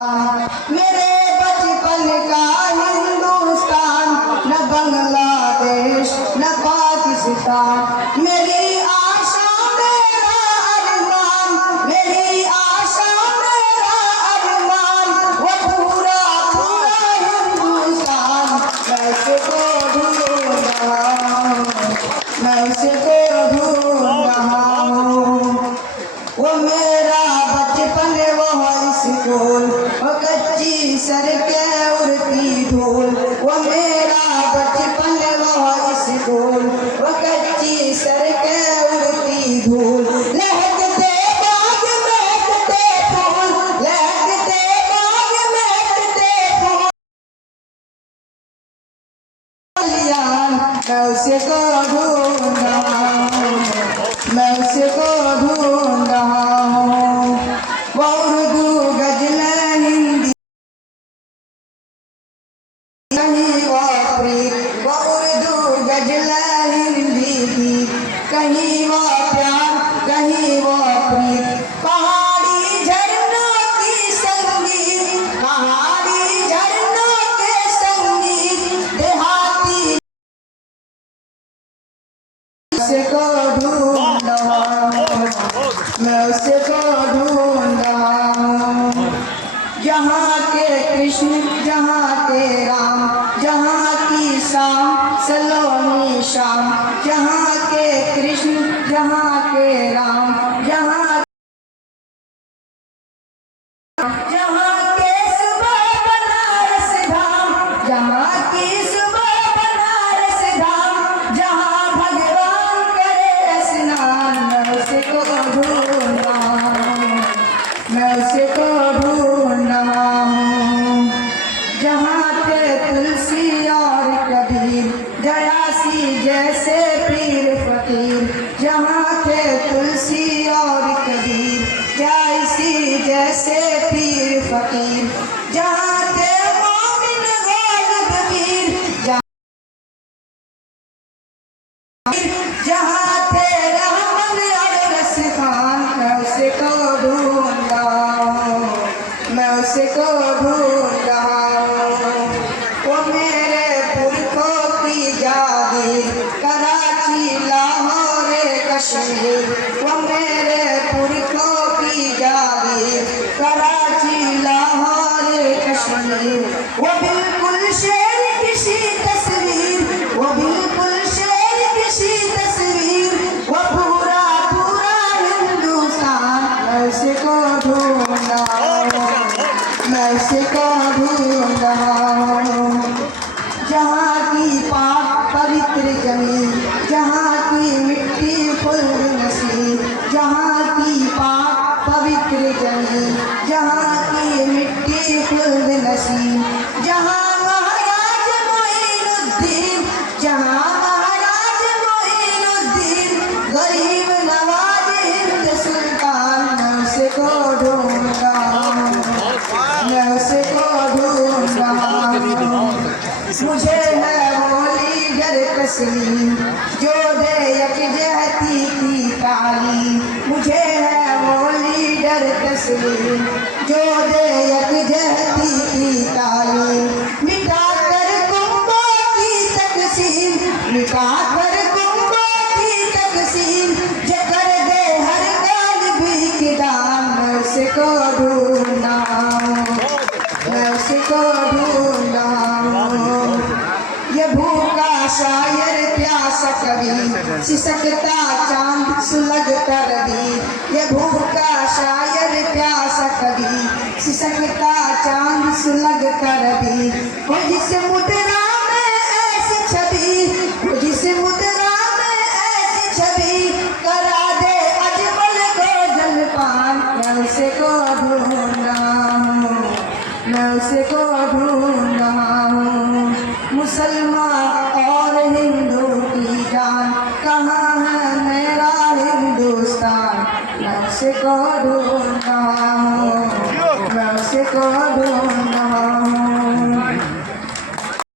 मेरे बचपन का हिंदुस्तान, न बांग्लादेश न पाकिस्तान। मेरी आशा मेरा अरमान, मेरी आशा मेरा अरमान, वो पूरा पूरा हिंदुस्तान। मैं उसको ढूंढ रहा हूँ, मैं उसको ढूंढ रहा हूँ। वो मेरा बचपन वो स्कूल, वो कच्ची सड़कें उड़ती धूल। वो मेरा बचपन वो स्कूल, वो कच्ची सड़कें उड़ती धूल। लहकते बाग महकते फूल, लहकते बाग महकते फूल। मैं उसको ढूंढ रहा हूँ, मैं उसको ढूंढ रहा हूँ। वो उर्दू गज़लें हिंदी कहीं वो प्रीत, वो उर्दू गज़लें हिंदी गीत, कहीं वो प्यार कहीं वो प्रीत। पहाड़ी झरनों की संगीत, पहाड़ी झरनों के संगीत। देहाती उसको ढूंढ रहा हूँ, मैं उसको ढूंढ रहा हूँ। जहाँ के कृष्ण जहाँ के राम, जहाँ की शाम सलोनी शाम। जहाँ के कृष्ण जहाँ के राम, जहाँ जहाँ के सुबह बनारस धाम, जहाँ की सुबह बनारस धाम। जहाँ भगवान करे स्नान, मैं उसको ढूंढ रहा हूँ, मैं उसको ढूंढ रहा हूँ। जहाँ थे तुलसी और कबीर, जयासी जैसे पीर फकीर। जहाँ थे तुलसी और कबीर, जयासी जैसे पीर फकीर। जहाँ थे मोमिन गालिब पीर, जहाँ थे रहमन और रसखान। मैं उसको ढूंढ रहा हूँ, मैं उसको ढूंढ रहा हूँ। वो मेरे पुरखों की जागीर, कराची लाहौर कश्मीर। वो मेरे पुरखों की जागीर, कराची लाहौर कश्मीर। वो बिल्कुल शेर किसी तस्वीर, वो बिल्कुल शेर किसी तस्वीर। वो पूरा पूरा हिंदुस्तान, मैं उसको ढूंढ रहा हूँ, मैं उसको ढूंढ रहा हूँ। जहाँ की पाक पवित्र जमीन, जहाँ की मिट्टी फुल नसीब। जहाँ की पाक पवित्र जमीन, जहाँ की मिट्टी फुल नसीब। जहाँ महाराज मोइनुद्दीन, जहाँ महाराज मोइनुद्दीन, गरीब नवाज हिंद सुल्तान। मैं उसको ढूंढ रहा हूँ, मैं उसको ढूंढ रहा हूँ। मुझे है वो लीडर तस्लीम, जो दे यकजहती की तालीम। मुझे है वो लीडर तस्लीम, जो दे यकजहती की तालीम। मिटा कर गुम्बों की तकसीम, मिटा कर गुम्बों की तकसीम। जो कर दे हर गालिब की दाम। मैं उसको ढूंढ रहा हूँ, मैं उसको ढूंढ रहा हूँ। ये भूखा शायर प्यासा कवि, सिसकता चांद सुलग कर दी। ये भूखा शायर प्यासा कवि, सिसकता चांद सुलग कर दी। वो जिस मुद्रा में ऐसी छवि, वो जिस मुद्रा में ऐसी छवि। करा दे अजमल को जलपान। मैं उसको ढूंढ रहा हूँ, मैं उसको